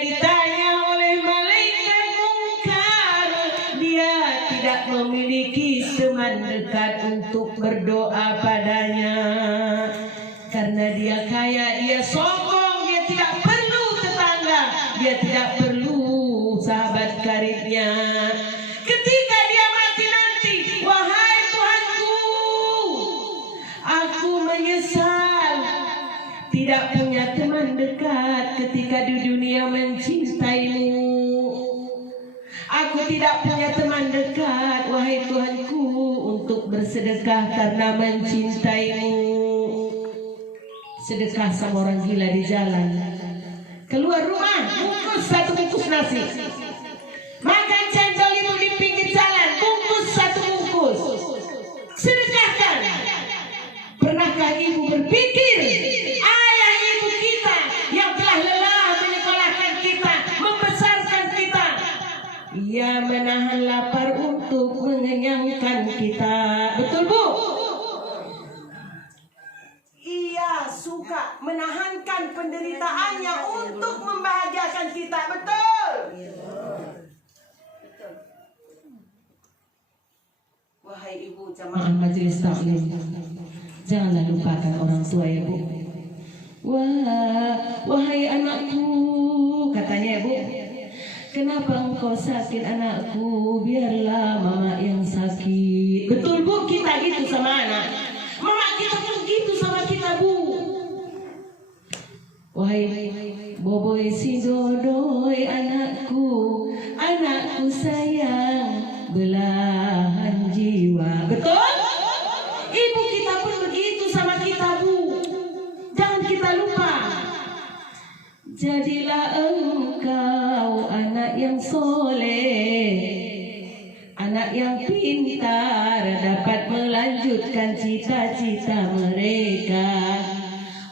ditanya oleh malaikat mungkar, dia tidak memiliki teman dekat untuk berdoa padanya. Karena dia kaya, dia sombong, dia tidak perlu tetangga, dia tidak perlu sahabat karibnya. Ketika dia mati nanti, wahai Tuhanku, aku menyesal tidak punya teman dekat ketika di dunia mencintaimu. Aku tidak punya teman dekat, wahai Tuhanku, untuk bersedekah karena mencintaimu. Sedekah sama orang gila di jalan. Keluar rumah, bungkus satu bungkus nasi. Makan cendol ibu di pinggir jalan, bungkus satu bungkus. Sedekahkan. Pernahkah ibu berpikir ayah ibu kita yang telah lelah menyekolahkan kita, membesarkan kita, ia menahan lapar untuk mengenyangkan kita. Betul Bu? Ia suka menahankan penderitaannya untuk membahagiakan kita. Betul? Wahai ibu jamaah majelis taklim, janganlah lupakan orang tua ya Bu. Wahai anakku, katanya ya Bu, kenapa engkau sakit anakku? Biarlah mama yang sakit. Betul Bu, kita gitu sama anak. Mama kita pun gitu sama kita Bu. Wahai boboy si dodoy anakku, anakku sayang belahan jiwa. Betul? Ibu kita pun begitu sama kita Bu. Jangan kita lupa. Jadilah engkau anak yang soleh, anak yang pintar, dapat melanjutkan cita-cita mereka.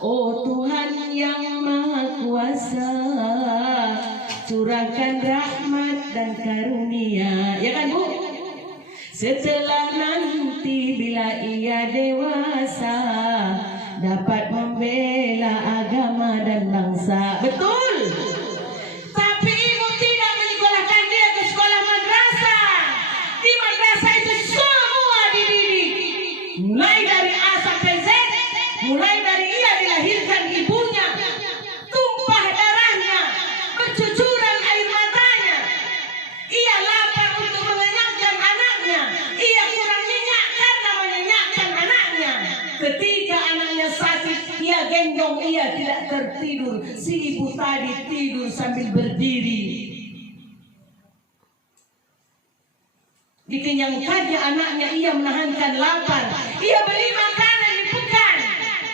Oh Tuhan yang Maha Kuasa, curahkan rahmat dan karunia. Ya kan Bu? Setelah nanti bila ia dewasa, dapat membela agama dan bangsa. Betul? Tapi ibu tidak menyekolahkan dia ke sekolah madrasah. Di madrasah itu semua dididik, mulai dari A sampai Z, mulai dari ia dilahirkan ibunya, tumpah darahnya, bercucuran air matanya. Ia lapar untuk mengenyangkan anaknya, ia kurang minyak karena menyenyakkan anaknya. Ketika anaknya sakit, ia gendong, ia tidak tertidur. Si ibu tadi tidur sambil berdiri. Dikenyangkannya anaknya, ia menahankan lapar. Ia beli makanan di pekan,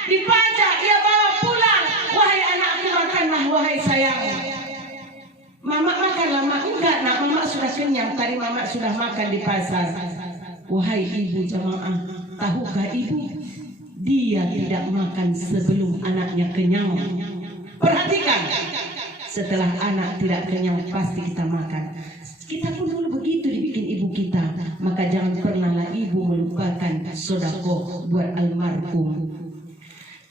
di pajak, ia bawa pulang. Wahai anakku, makanlah wahai sayang. Mama makanlah, mak. Enggak nak, mama sudah kenyang. Tadi mama sudah makan di pasar. Wahai ibu jamaah, tahukah ibu, dia tidak makan sebelum anaknya kenyang. Perhatikan, setelah anak tidak kenyang pasti kita makan. Kita pun dulu begitu dibikin ibu kita. Maka jangan pernahlah ibu melupakan sedekah buat almarhum.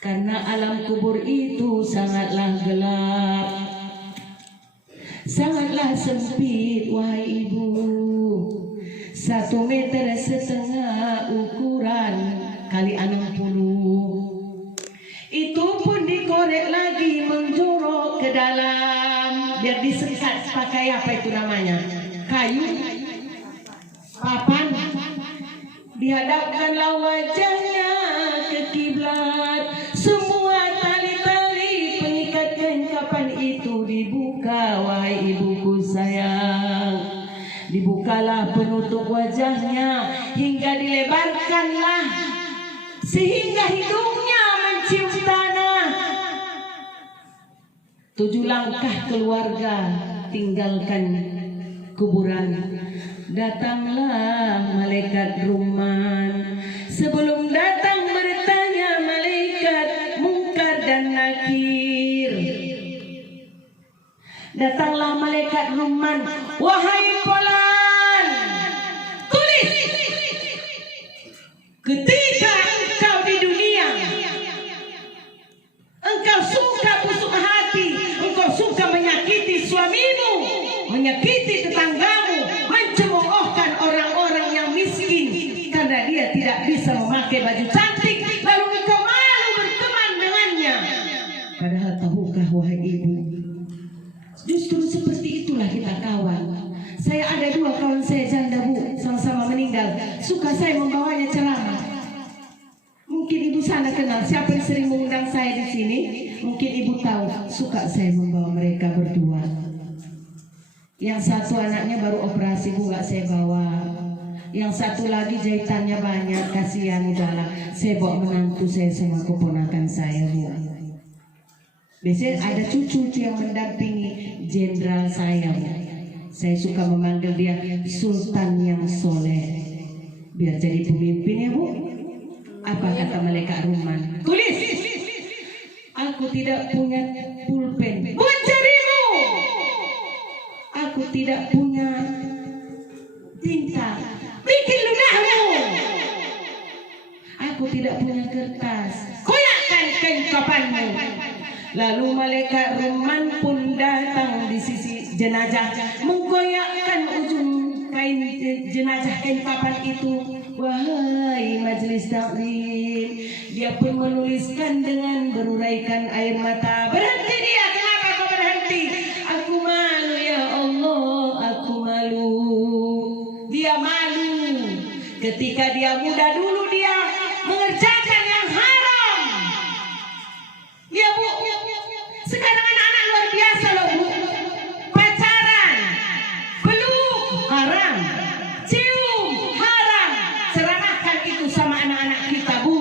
Karena alam kubur itu sangatlah gelap, sangatlah sempit wahai ibu. 1,5 meter ukuran kali 60. Itu pun dikorek lagi menjorok ke dalam biar disekat pakai apa itu namanya, kayu, papan. Dihadapkanlah wajahnya ke kiblat. Semua tali-tali pengikat kain kapan itu dibuka wahai ibuku sayang. Dibukalah penutup wajahnya hingga dilebarkanlah sehingga hidungnya mencium tanah. 7 langkah keluarga tinggalkan kuburan. Datanglah malaikat Ruman. Sebelum datang bertanya malaikat Mungkar dan Nakir. Datanglah malaikat Ruman. Wahai Fulan, tulis. Ketika engkau di dunia, engkau suka busuk hati, engkau suka menyakiti suami tidak bisa memakai baju cantik, lalu engkau malu berteman dengannya. Padahal tahukah wahai ibu, justru seperti itulah kita kawan. Saya ada 2 kawan saya janda Bu, sama-sama meninggal. Suka saya membawanya ceramah. Mungkin ibu sana kenal siapa yang sering mengundang saya di sini. Mungkin ibu tahu, suka saya membawa mereka berdua. Yang satu anaknya baru operasi Bu, nggak saya bawa. Yang satu lagi jahitannya banyak, kasihan udahlah. Saya bawa menantu saya sama keponakan saya Bu. Biasanya ada cucu yang mendampingi jenderal saya Bu. Saya suka memanggil dia Sultan yang soleh, biar jadi pemimpin ya Bu. Apa kata malaikat Ruman? Tulis, aku tidak punya pulpen buat jarimu. Aku tidak punya tinta bikin ludahmu. Aku tidak punya kertas, koyakkan kain kafanmu. Lalu malaikat Ruman pun datang di sisi jenazah, mengkoyakkan ujung kain jenazah, kain kapan itu. Wahai majelis taklim, dia pun menuliskan dengan beruraikan air mata. Berhenti dia, kenapa kau berhenti? Aku malu ya Allah, aku malu. Dia malu ketika dia muda dulu dia mengerjakan yang haram. Ya Bu, sekarang anak-anak luar biasa loh Bu. Pacaran, peluk haram, cium haram. Ceramahkan itu sama anak-anak kita Bu.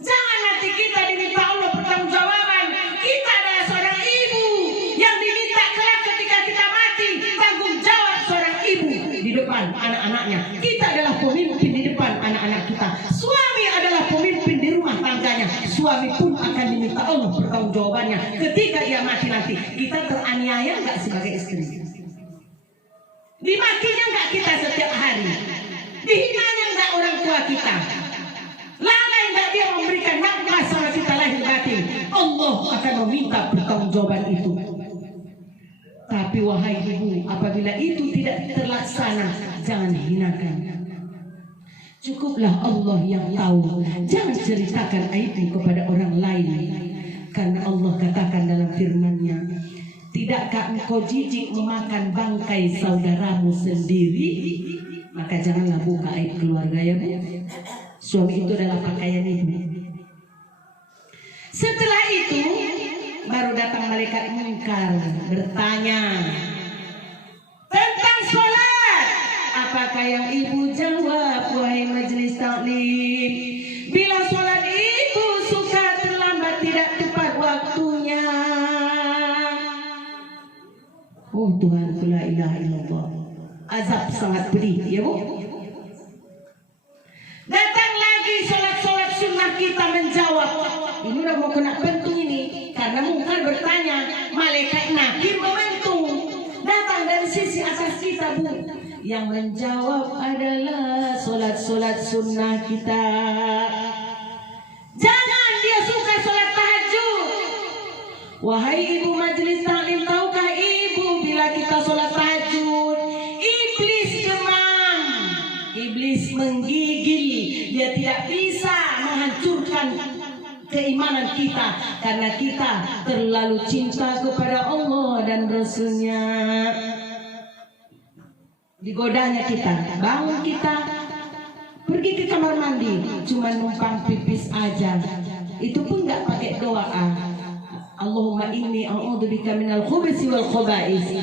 Jangan nanti kita diminta Allah pertanggungjawaban. Kita adalah seorang ibu yang diminta kelak ketika kita mati tanggung jawab seorang ibu di depan anak-anaknya. Kita adalah pemimpin di depan anak-anak kita. Suami adalah pemimpin di rumah tangganya. Suami pun akan diminta Allah pertanggungjawabannya ketika dia mati nanti. Kita teraniaya nggak sebagai istri? Dimakinya nggak kita setiap hari? Dihinanya nggak orang tua kita? Lalai nggak dia memberikan nafkah sama kita lahir batin? Allah akan meminta pertanggungjawaban itu. Tapi wahai ibu, apabila itu tidak terlaksana, jangan hinakan. Cukuplah Allah yang tahu. Jangan ceritakan aibmu kepada orang lain. Karena Allah katakan dalam firman-Nya, tidakkah engkau jijik memakan bangkai saudaramu sendiri? Maka janganlah buka aib keluarga ya Bu. Suami itu adalah pakaian ibu. Setelah itu baru datang malaikat munkar bertanya tentang sholat. Apakah yang ibu jawab wahai majelis taklim? Bila sholat ibu suka terlambat, tidak tepat waktunya. Oh Tuhan, la ilaha illallah. Azab sangat pedih ya Bu. Datang lagi sholat-sholat sunnah kita menjawab. Ini udah mau kena pentung ini. Karena mungkin bertanya, malaikat nakir momentum datang dari sisi atas kita Bu. Yang menjawab adalah sholat-sholat sunnah kita. Jangan dia suka sholat tahajud. Wahai ibu majelis taklim, tahukah ibu bila kita sholat tahajud, iblis demam, iblis menggigil. Dia tidak bisa menghancurkan keimanan kita karena kita terlalu cinta kepada Allah dan Rasul-Nya. Digodanya kita, bangun kita, pergi ke kamar mandi, cuma numpang pipis aja. Itu pun nggak pakai doa. Allahumma inni a'udzubika minal khubuthi wal khaba'is.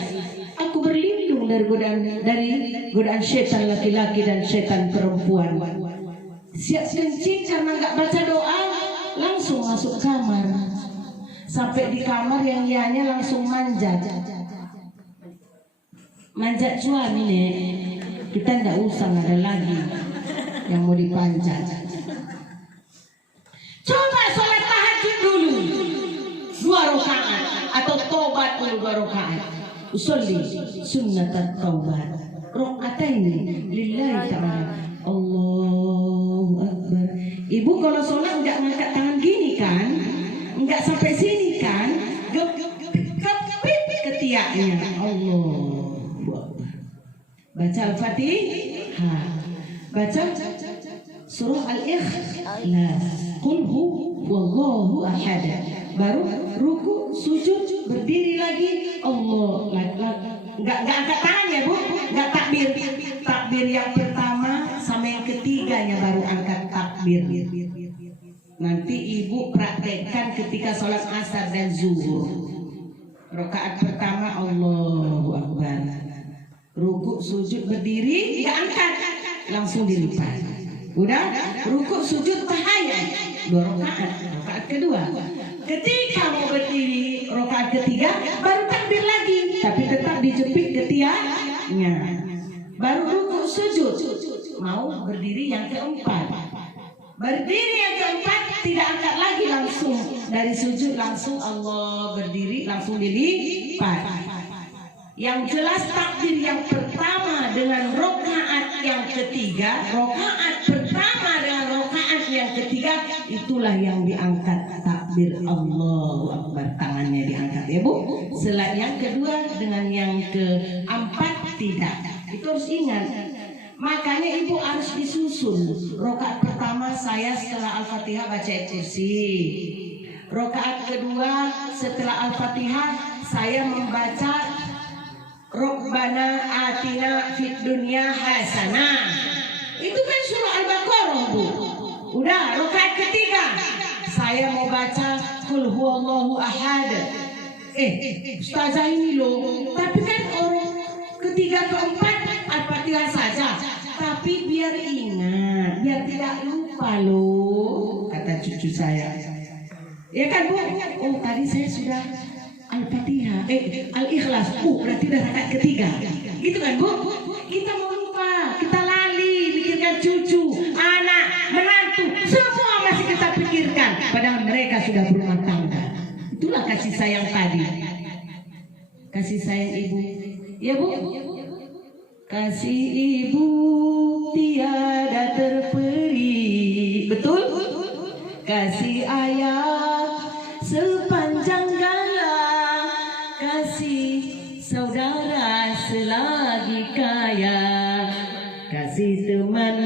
Aku berlindung dari godaan setan laki-laki dan setan perempuan. Siap kencing karena nggak baca doa, langsung masuk kamar. Sampai di kamar yang ianya langsung manjat. Manjat suami nih, kita nggak usah ada lagi yang mau dipanjat. Coba sholat tahajud dulu 2 rakaat atau tobat dulu 2 rakaat. Usolli sunnatan taubat rakaatain lillahi ta'ala. Allahu Akbar. Ibu kalau sholat nggak ngangkat tangan gini kan, nggak sampai sini kan, kepit ketiaknya. Allah. Baca Al-Fatihah, baca surah Al-Ikhlas. Qul huwallahu ahad. Baru ruku, sujud, berdiri lagi. Allah. Enggak angkat tangan ya Bu, enggak takbir. Takbir yang pertama sama yang ketiganya baru angkat takbir. Nanti Ibu praktekkan ketika sholat asar dan zuhur. Rakaat pertama Allahu Akbar. Ruku, sujud, berdiri, enggak angkat, langsung dilipat. Udah, ruku, sujud, tahiyat, 2 rakaat. Rakaat kedua. Ketika mau berdiri, rakaat ketiga, baru takbir lagi, tapi tetap dijepit ketiaknya. Baru ruku, sujud, mau berdiri yang keempat. Berdiri yang keempat, tidak angkat lagi, langsung dari sujud langsung Allah, berdiri langsung dilipat. Yang jelas takbir yang pertama dengan rokaat yang ketiga, rokaat pertama dengan rokaat yang ketiga, itulah yang diangkat takbir Allahu Akbar, tangannya diangkat ya Bu. Setelah yang kedua dengan yang keempat tidak. Itu harus ingat. Makanya Ibu harus disusun. Rokaat pertama saya setelah Al-Fatihah baca ayat kursi. Rokaat kedua setelah Al-Fatihah saya membaca Rabbana atina fid dunya hasanah. Itu kan surah Al-Baqarah Bu. Udah, rokaat ketiga saya mau baca Qul huwallahu ahad. Ustazah ini loh, tapi kan orang ketiga keempat Al-Fatihah saja. Tapi biar ingat, biar tidak lupa loh, kata cucu saya. Ya kan Bu? Oh tadi saya sudah Al-Fatihah, Al-Ikhlas, berarti udah rakaat ketiga. Gitu kan Bu? Kita mau lupa, kita lali, pikirkan cucu, anak, menantu, semua masih kita pikirkan. Padahal mereka sudah berumah tangga. Itulah kasih sayang tadi. Kasih sayang Ibu. Ya Bu? Kasih Ibu tiada terperi. Betul? Kasih ayah sepanjang galah, kasih saudara selagi kaya, kasih teman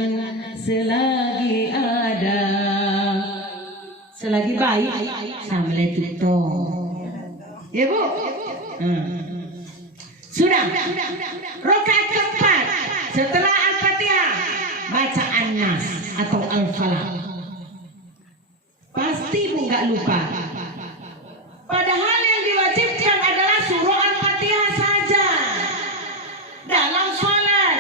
selagi ada, selagi baik sama letuto. Ya Bu? Sudah. Rakaat keempat setelah Al-Fatihah baca An-Nas atau Al-Falaq. Pasti Bu nggak lupa. Padahal yang diwajibkan adalah surah Al-Fatihah saja dalam sholat.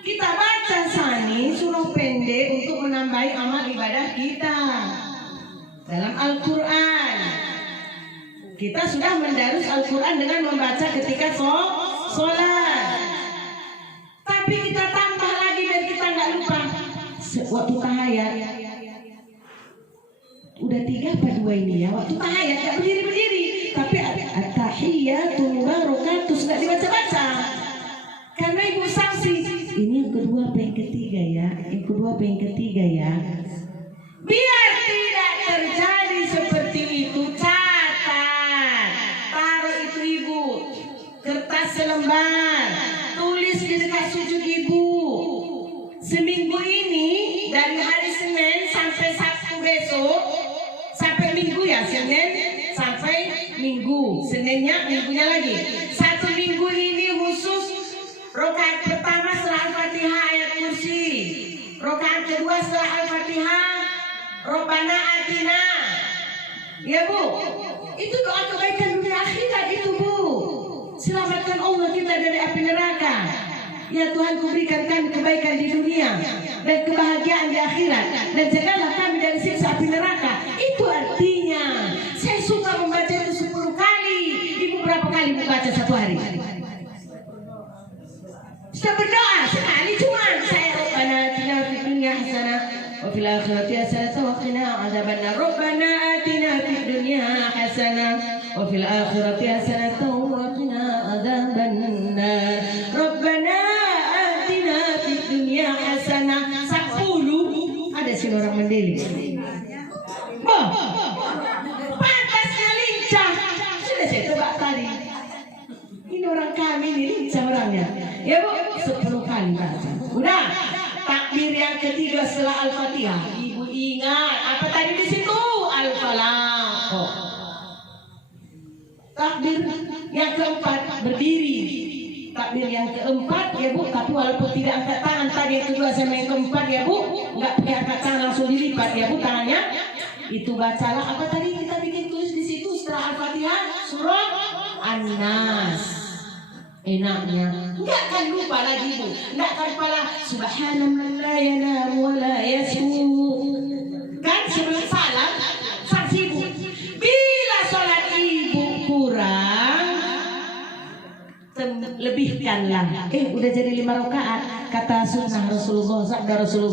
Kita baca sani surah pendek untuk menambahi amal ibadah kita dalam Al-Quran. Kita sudah mendarus Al-Quran dengan membaca ketika sholat. Tapi kita tambah lagi biar kita nggak lupa. Waktu tahiyat udah 3 apa 2 ini ya? Waktu tahiyat nggak berdiri-berdiri, tapi at-tahiyyatu mubarakatuh nggak dibaca-baca. Karena Ibu sanksi. Ini yang kedua apa yang ketiga ya? Yang kedua apa yang ketiga ya? Biar tidak terjadi seperti itu, catat, taruh itu Ibu, kertas selembar, tulis di dekat sujud Ibu. Seminggu ini dari hari Senin sampai Sabtu besok, sampai Minggu ya, Senin sampai Minggu, Seninnya Minggunya lagi. 1 minggu ini khusus rakaat pertama setelah Al-Fatihah ayat kursi, rakaat kedua setelah Al-Fatihah Rabbana atina. Ya Bu, itu doa kebaikan dunia akhirat itu Bu. Selamatkan Allah kita dari api neraka. Ya Tuhan, berikan kami kebaikan di dunia dan kebahagiaan di akhirat, dan jagalah kami dari siksa api neraka. Itu artinya saya suka membaca itu 10 kali. Ibu berapa kali membaca satu hari? Sudah berdoa sekali cuma saya Rabbana atina fid dunya hasanah wa fil akhirati hasanah wa qina adzabannar. Rabbana atina fid dunya hasanah wa fil akhirati hasanah wa qina adzabannar. Rabbana atina fid dunya hasanah 10. Ada sih orang mendeling. Pantasnya lincah. Sudah saya tebak tadi. Ini orang kami ini lincah orangnya. Ya Bu, 10 kali baca. Udah. Takbir yang ketiga kedua setelah Al-Fatihah. Ibu ingat apa tadi di situ? Al-Falaq. Takbir yang keempat berdiri. Takbir yang keempat ya Bu, tapi walaupun tidak angkat tangan tadi yang kedua sama yang keempat ya Bu, nggak pakai angkat tangan langsung dilipat ya Bu tangannya. Itu bacalah apa tadi kita bikin tulis di situ setelah Al-Fatihah surah An-Nas. Enaknya nggak akan lupa lagi Bu, nggak akan lupa subhanallah la yanamu wa la yasu. Kan sebelum salam saksi Bu, bila sholat ibu kurang lebihkanlah. Udah jadi 5 rakaat kata sunnah Rasulullah, sabda Rasulullah.